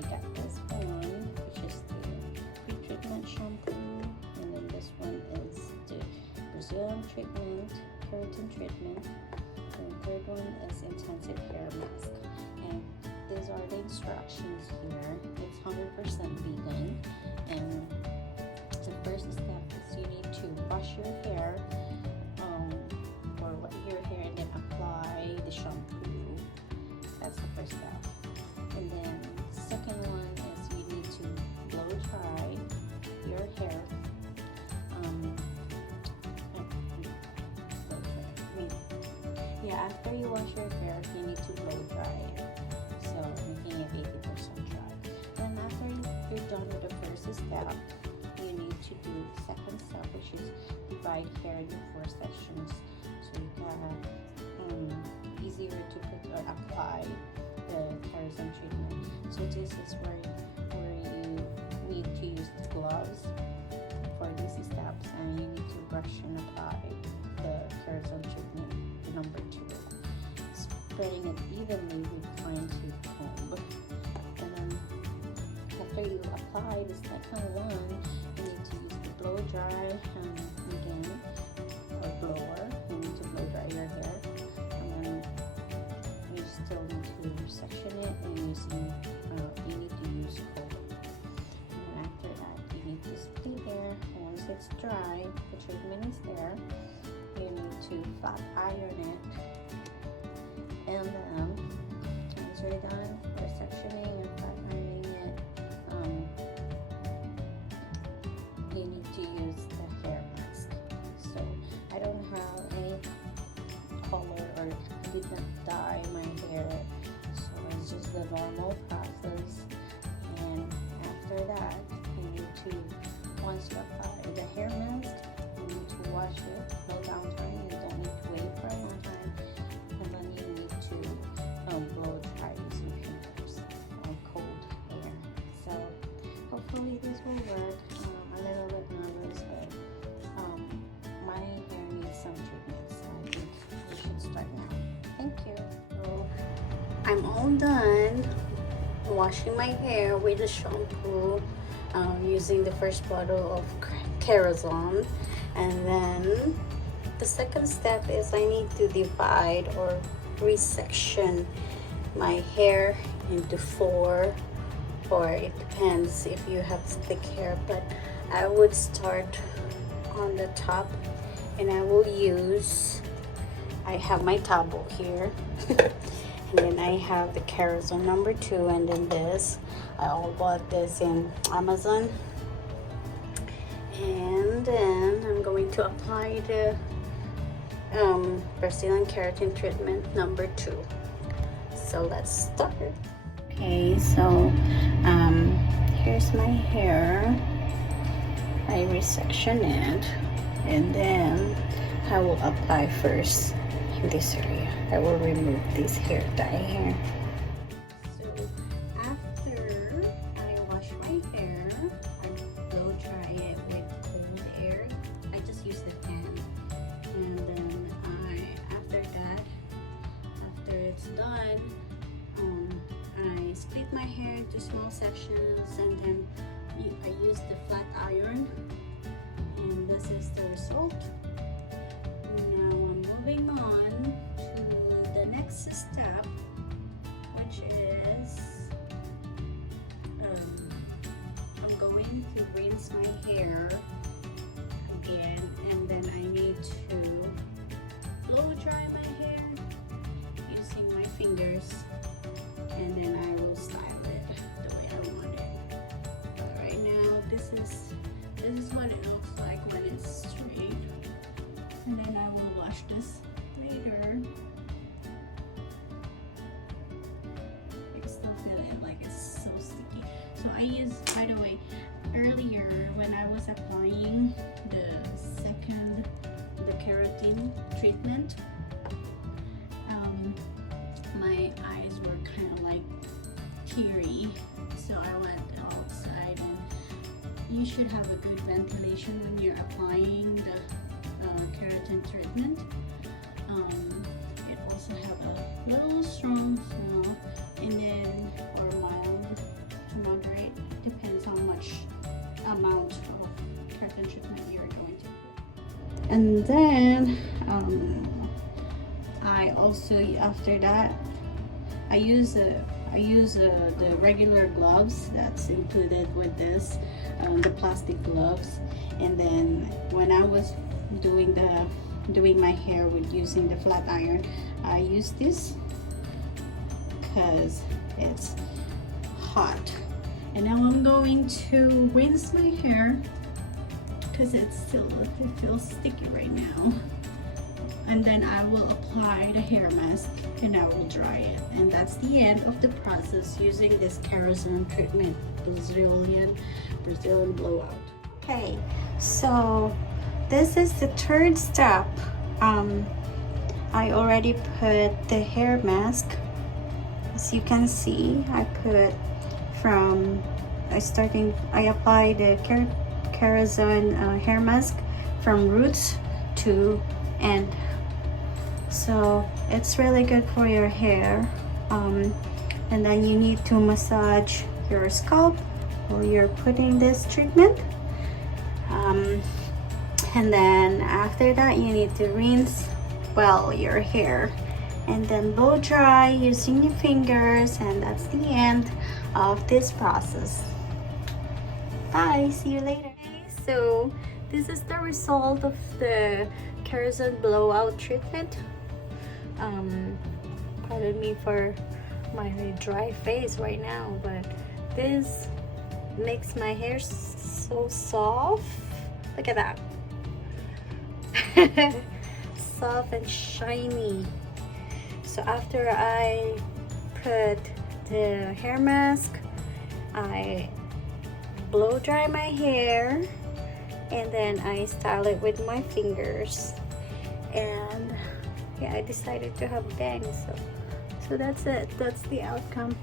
we got this one, which is the pre-treatment shampoo, and then this one is the Brazilian treatment, keratin treatment, and the third one is intensive hair mask. And these are the instructions here. It's 100% vegan, and the first step is you need to wash your hair, or wet your hair, and then apply the shampoo. That's the first step. And then the second one is you need to blow dry your hair. After you wash your hair, you need to blow dry it, so making it 80% dry. Then after you're done with the first step, you need to do the second step, which is divide hair into 4 sections, so you can easier to put or apply the Kerazon treatment. So this is where you need to use the gloves for these steps, and you need to brush and apply the Kerazon treatment, the number 2, spreading it evenly with fine-tooth comb. And then after you apply the second one, you need to use the blow dry again, or blower. You need to blow dry your hair, and then you still need to section it, and you need to use comb. And then after that, you need to split hair. Once it's dry, the treatment is there, you need to flat iron it, and then once you're done for sectioning and flat ironing it, you need to use the hair mask. So I don't have any color, or I did not dye my hair, so it's just the normal process. And after that, you need to, once you apply the hair mask, you need to wash it, no downtime. You don't need to wait for a long time, and then you need to blow dry using fingers on cold hair. So hopefully this will work. I'm a little bit nervous, but my hair needs some treatment, so I think we should start now. Thank you. So I'm all done washing my hair with the shampoo, using the first bottle of Kerazon. And then the second step is I need to divide or resection my hair into 4, or it depends if you have thick hair, but I would start on the top, and I have my towel here and then I have the Kerazon number 2, and then this, I all bought this in Amazon. And then I'm going to apply the Brazilian keratin treatment number 2. So let's start. Okay, so here's my hair. I resection it, and then I will apply first in this area. I will remove this hair dye here. So after I wash my hair, I blow dry it with cold air. I just use the fan, and then after it's done, I split my hair into small sections, and then I use the flat iron, and this is the result. Now I'm moving on to the next step, which is I'm going to rinse my hair again, and then I need to blow dry my hair using my fingers, and then I will style it the way I want it. But right now, this is what it looks like when it's straight, and then I will wash this later. I still feel it like it's so sticky. So I use, by the way, earlier when I was applying the keratin treatment, my eyes were kind of like teary, so I went outside. And you should have a good ventilation when you're applying the keratin treatment. It also have a little strong smell, and then, or mild to And then I also, after that, I use the regular gloves that's included with this, the plastic gloves. And then when I was doing my hair with using the flat iron, I use this because it's hot. And now I'm going to rinse my hair because it feels sticky right now. And then I will apply the hair mask and I will dry it. And that's the end of the process using this Kerazon treatment, Brazilian blowout. Okay, so this is the third step. I already put the hair mask. As you can see, I put I applied the Kerazon hair mask from roots to end. So it's really good for your hair. And then you need to massage your scalp while you're putting this treatment. And then after that, you need to rinse well your hair and then blow dry using your fingers, and that's the end of this process. Bye, see you later. So this is the result of the Kerazon blowout treatment. Pardon me for my dry face right now, but this makes my hair so soft. Look at that. Soft and shiny. So after I put the hair mask, I blow dry my hair and then I style it with my fingers. And yeah, I decided to have bangs, so that's it. That's the outcome.